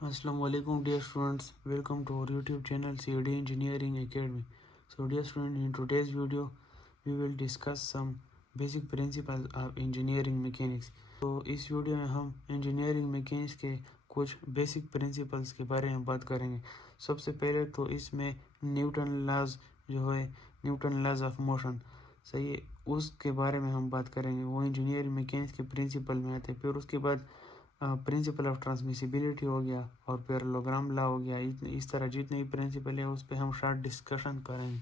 Assalamualaikum dear students, welcome to our YouTube channel CAD Engineering Academy. So dear students, in today's video we will discuss some basic principles of engineering mechanics. तो इस video में हम engineering mechanics के कुछ basic principles के बारे में बात करेंगे। सबसे पहले तो इसमें न्यूटन लॉज जो है, न्यूटन लॉज ऑफ मोशन, सही है, उसके बारे में हम बात करेंगे। वो इंजीनियरिंग मैकेनिक्स के प्रिंसिपल में आते हैं। फिर उसके बाद प्रिंसिपल ऑफ ट्रांसमिसिबिलिटी हो गया और पैरेललोग्राम लॉ हो गया। इस तरह जितने भी प्रिंसिपल है उस पर हम शॉर्ट डिस्कशन करेंगे।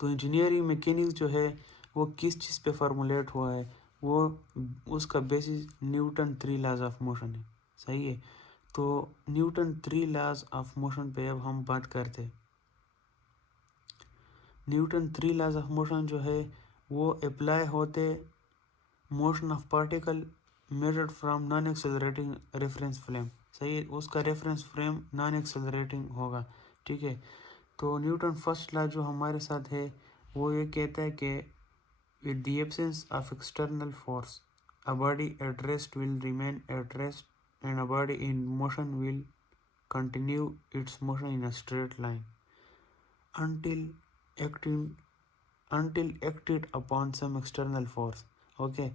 तो इंजीनियरिंग मैकेनिक्स जो है वो किस चीज़ पे फॉर्मुलेट हुआ है, वो उसका basis Newton 3 laws of motion है, सही है। तो न्यूटन 3 लॉज ऑफ मोशन पे अब हम बात करते हैं। न्यूटन 3 लॉज ऑफ मोशन जो है वो अप्लाई होते motion of particle measured from non accelerating reference frame, सही है। उसका रेफरेंस फ्रेम नॉन एक्सेलरेटिंग होगा, ठीक है। तो न्यूटन फर्स्ट लॉ जो हमारे साथ है वो ये कहता है कि with the absence of external force a body at rest will remain at rest and a body in motion will continue its motion in a straight line until acted upon some external force, okay.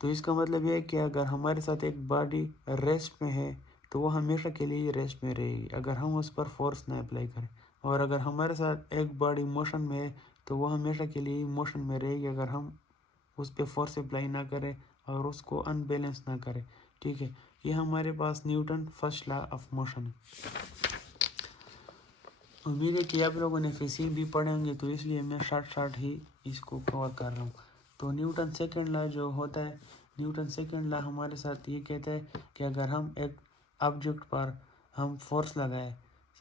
तो इसका मतलब यह है कि अगर हमारे साथ एक बॉडी रेस्ट में है तो वो हमेशा के लिए रेस्ट में रहेगी अगर हम उस पर फोर्स ना अप्लाई करें, और अगर हमारे साथ एक बॉडी मोशन में है तो वो हमेशा के लिए मोशन में रहेगी अगर हम उस पर फोर्स अप्लाई ना करें और उसको अनबैलेंस ना करें, ठीक है। ये हमारे पास Newton first law of motion है। उम्मीद है कि आप लोगों ने फिजिक्स भी पढ़े होंगे, तो इसलिए मैं शॉर्ट ही इसको कवर कर रहा हूँ। तो न्यूटन सेकंड लॉ जो होता है, न्यूटन सेकंड लॉ हमारे साथ ये कहता है कि अगर हम एक ऑब्जेक्ट पर हम फोर्स लगाए,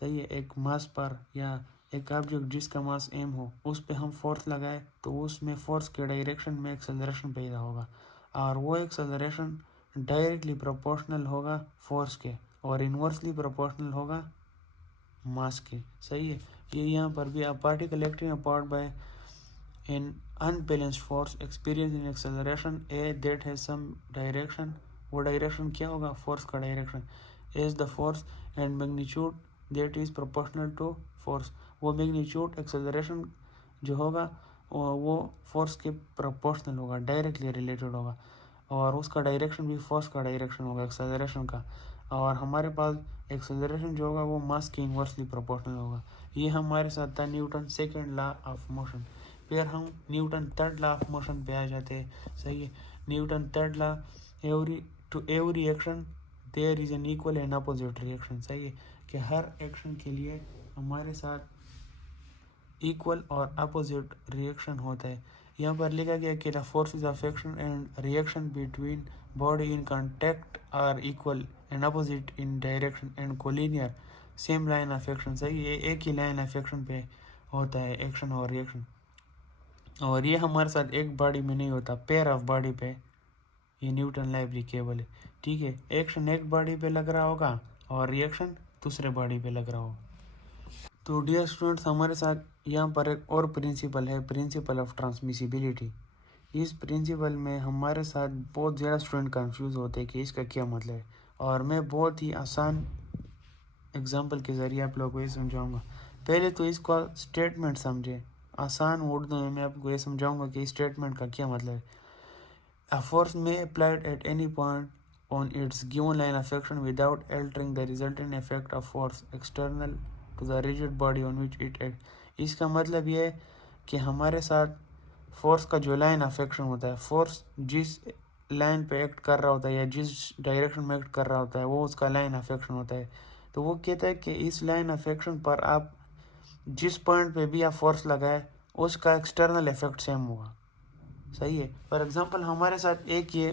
सही है, एक मास पर या एक ऑब्जेक्ट जिसका मास m हो उस पर हम फोर्स लगाए तो उसमें फोर्स के डायरेक्शन में एक्सेलरेशन पैदा होगा, और वो एक्सेलरेशन डायरेक्टली प्रोपोर्शनल होगा फोर्स के और इन्वर्सली प्रोपोर्शनल होगा मास के, सही है। ये यहाँ पर भी particle acting upon by an unbalanced force experience in acceleration a that has some direction, वो डायरेक्शन क्या होगा, फोर्स का direction, as the force and magnitude that is proportional to force, वो मैग्नीट्यूड एक्सेलरेशन जो होगा वो फोर्स के proportional होगा, डायरेक्टली रिलेटेड होगा, और उसका डायरेक्शन भी फोर्स का डायरेक्शन होगा एक्सेलरेशन का, और हमारे पास एक्सेलरेशन जो होगा वो मास के इन्वर्सली प्रोपोर्शनल होगा। ये हमारे साथ था Newton second law of motion. फिर हम Newton third law of motion पे आ जाते हैं, सही है। Newton third law, every action there is an equal and opposite reaction, सही है, कि हर एक्शन के लिए हमारे साथ इक्वल और अपोजिट रिएक्शन होता है। यहाँ पर लिखा गया कि the forces of action and reaction between body in contact are equal and opposite in direction and collinear same line of action, सही है, एक ही लाइन ऑफ एक्शन पे होता है एक्शन और रिएक्शन, और ये हमारे साथ एक बॉडी में नहीं होता, पेयर ऑफ बॉडी पे ये न्यूटन लॉ एप्लीकेबल है, ठीक है। एक्शन एक बॉडी पे लग रहा होगा और रिएक्शन दूसरे बॉडी पे लग रहा होगा। तो डियर स्टूडेंट्स, हमारे साथ यहाँ पर एक और प्रिंसिपल है, प्रिंसिपल ऑफ ट्रांसमिसिबिलिटी। इस प्रिंसिपल में हमारे साथ बहुत ज़्यादा स्टूडेंट कंफ्यूज होते हैं कि इसका क्या मतलब है, और मैं बहुत ही आसान एग्जांपल के ज़रिए आप लोगों को ये समझाऊंगा। पहले तो इसका स्टेटमेंट समझे, आसान उर्दू में मैं आपको ये समझाऊंगा कि इस स्टेटमेंट का क्या मतलब है। A force may applied at any point on its given line of action without altering the resultant effect of force external to the rigid body on which it acts। इसका मतलब ये है कि हमारे साथ फोर्स का जो लाइन ऑफ एक्शन होता है, फोर्स जिस लाइन पे एक्ट कर रहा होता है या जिस डायरेक्शन में एक्ट कर रहा होता है वो उसका लाइन ऑफ एक्शन होता है। तो वो कहता है कि इस लाइन ऑफ एक्शन पर आप जिस पॉइंट पे भी आप फोर्स लगाए उसका एक्सटर्नल इफेक्ट सेम होगा, सही है। फॉर एग्जांपल हमारे साथ एक ये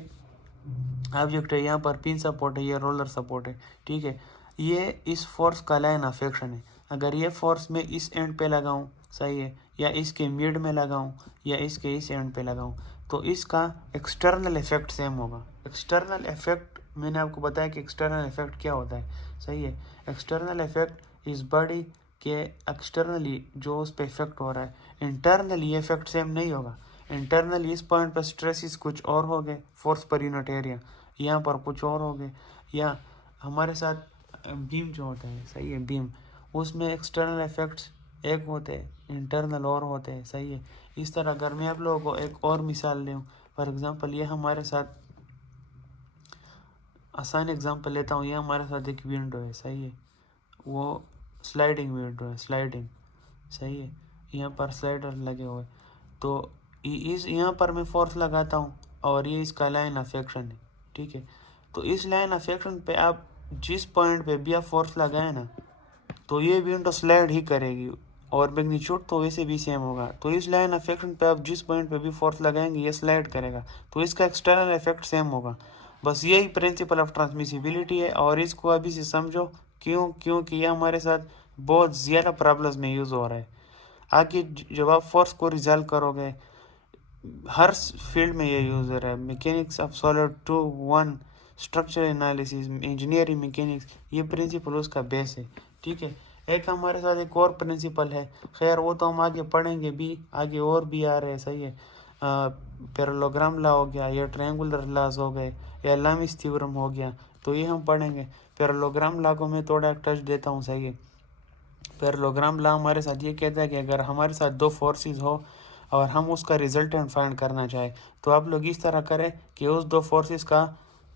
ऑब्जेक्ट है, यहाँ पर पिन सपोर्ट है, ये रोलर सपोर्ट है, ठीक है। ये इस फोर्स का लाइन ऑफ एक्शन है। अगर ये फोर्स मैं इस एंड पे लगाऊं, सही है, या इसके मिड में लगाऊं या इसके इस एंड पे लगाऊं, तो इसका एक्सटर्नल इफेक्ट सेम होगा। एक्सटर्नल इफेक्ट मैंने आपको बताया कि एक्सटर्नल इफेक्ट क्या होता है, सही है। एक्सटर्नल इफेक्ट इस बॉडी के एक्सटर्नली जो उस पर इफेक्ट हो रहा है, इंटरनली ये इफेक्ट सेम नहीं होगा। इंटरनली इस पॉइंट पर स्ट्रेसिस कुछ और हो गए फोर्स पर यूनिट एरिया, यहाँ पर कुछ और हो गए, या हमारे साथ बीम जो होता है, सही है, बीम, उसमें एक्सटर्नल इफेक्ट्स एक होते हैं, इंटरनल और होते हैं, सही है। इस तरह अगर मैं आप लोगों को एक और मिसाल दूँ, फॉर एग्ज़ाम्पल ये हमारे साथ आसान एग्जांपल लेता हूँ, ये हमारे साथ एक विंडो है, सही है, वो स्लाइडिंग विंडो है, स्लाइडिंग, सही है, यहाँ पर स्लाइडर लगे हुए, तो इस यहाँ पर मैं फोर्स लगाता हूँ और ये इसका लाइन ऑफ एक्शन है, ठीक है। तो इस लाइन ऑफ एक्शन पे आप जिस पॉइंट पे भी आप फोर्स लगाए ना, तो ये विंडो स्लाइड ही करेगी और मैग्नीट्यूड तो वैसे भी सेम होगा। तो इस लाइन ऑफ एक्शन पे आप जिस पॉइंट पे भी फोर्स लगाएंगे ये स्लाइड करेगा, तो इसका एक्सटर्नल इफेक्ट सेम होगा। बस यही प्रिंसिपल ऑफ ट्रांसमिसिबिलिटी है और इसको अभी से समझो, क्योंकि ये हमारे साथ बहुत ज़्यादा प्रॉब्लम्स में यूज़ हो रहा है। आगे जब आप फोर्स को रिजॉल्व करोगे, हर फील्ड में ये यूज़ हो रहा है, mechanics of solid 2-1, structure analysis, engineering mechanics, ये प्रिंसिपल उसका बेस है, ठीक है। एक हमारे साथ एक और प्रिंसिपल है, खैर वो तो हम आगे पढ़ेंगे भी, आगे और भी आ रहे हैं, सही है। पैरेललोग्राम लॉ हो गया, या ट्रायंगुलर लॉज हो गए, या लामिस थ्योरम हो गया, तो ये हम पढ़ेंगे। पैरेललोग्राम लॉ को मैं थोड़ा टच देता हूँ, सही है। पैरेललोग्राम लॉ हमारे साथ ये कहता है कि अगर हमारे साथ दो फोर्सेस हो और हम उसका रिजल्टेंट फाइंड करना चाहें, तो आप लोग इस तरह करें कि उस दो फोर्सेस का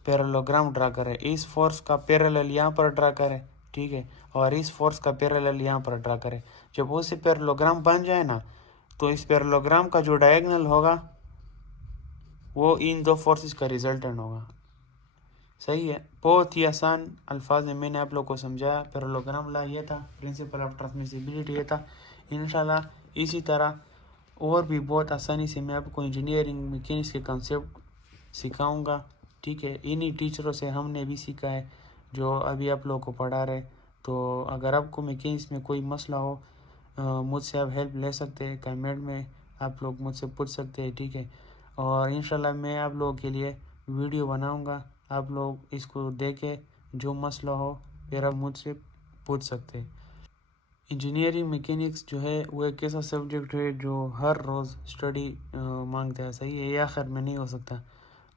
पैरेललोग्राम ड्रा करें, इस फोर्स का पैरेलल यहाँ पर ड्रा करें, ठीक है, और इस फोर्स का पैरेलल यहाँ पर ड्रा करें। जब उससे पैरेललोग्राम बन जाए ना, तो इस पैरेललोग्राम का जो डायगोनल होगा वो इन दो फोर्सेस का रिजल्टेंट होगा, सही है। बहुत ही आसान अल्फाज में मैंने आप लोग को समझाया। पैरेललोग्राम लॉ ये था, प्रिंसिपल ऑफ ट्रांसमिसिबिलिटी ये था। इंशाल्लाह इसी तरह और भी बहुत आसानी से मैं आपको इंजीनियरिंग मैकेनिक्स के कंसेप्ट सिखाऊंगा, ठीक है। इन्हीं टीचरों से हमने भी सीखा है जो अभी आप लोगों को पढ़ा रहे। तो अगर आपको मैकेनिक्स में कोई मसला हो, मुझसे आप हेल्प ले सकते हैं, कमेंट में आप लोग मुझसे पूछ सकते हैं, ठीक है। और इंशाल्लाह मैं आप लोगों के लिए वीडियो बनाऊंगा, आप लोग इसको देखें, जो मसला हो फिर आप मुझसे पूछ सकते हैं। इंजीनियरिंग मैकेनिक्स जो है वो एक ऐसा सब्जेक्ट है जो हर रोज़ स्टडी मांगता है, सही है, ये आखिर में नहीं हो सकता।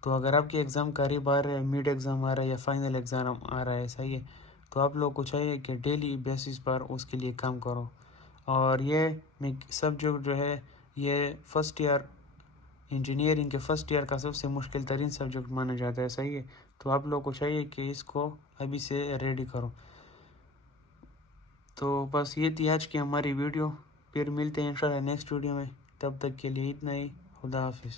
तो अगर आपके एग्ज़ाम करीब आ रहे हैं, मिड एग्ज़ाम आ रहा है या फाइनल एग्ज़ाम आ रहा है, सही है, तो आप लोग को चाहिए कि डेली बेसिस पर उसके लिए काम करो। और ये सब्जेक्ट जो है ये फर्स्ट ईयर इंजीनियरिंग के फर्स्ट ईयर का सबसे मुश्किल तरीन सब्जेक्ट माना जाता है, सही है। तो आप लोग को चाहिए कि इसको अभी से रेडी करो। तो बस ये थी आज की हमारी वीडियो, फिर मिलते हैं इंशाल्लाह नेक्स्ट वीडियो में, तब तक के लिए इतना ही, खुदा हाफिज़।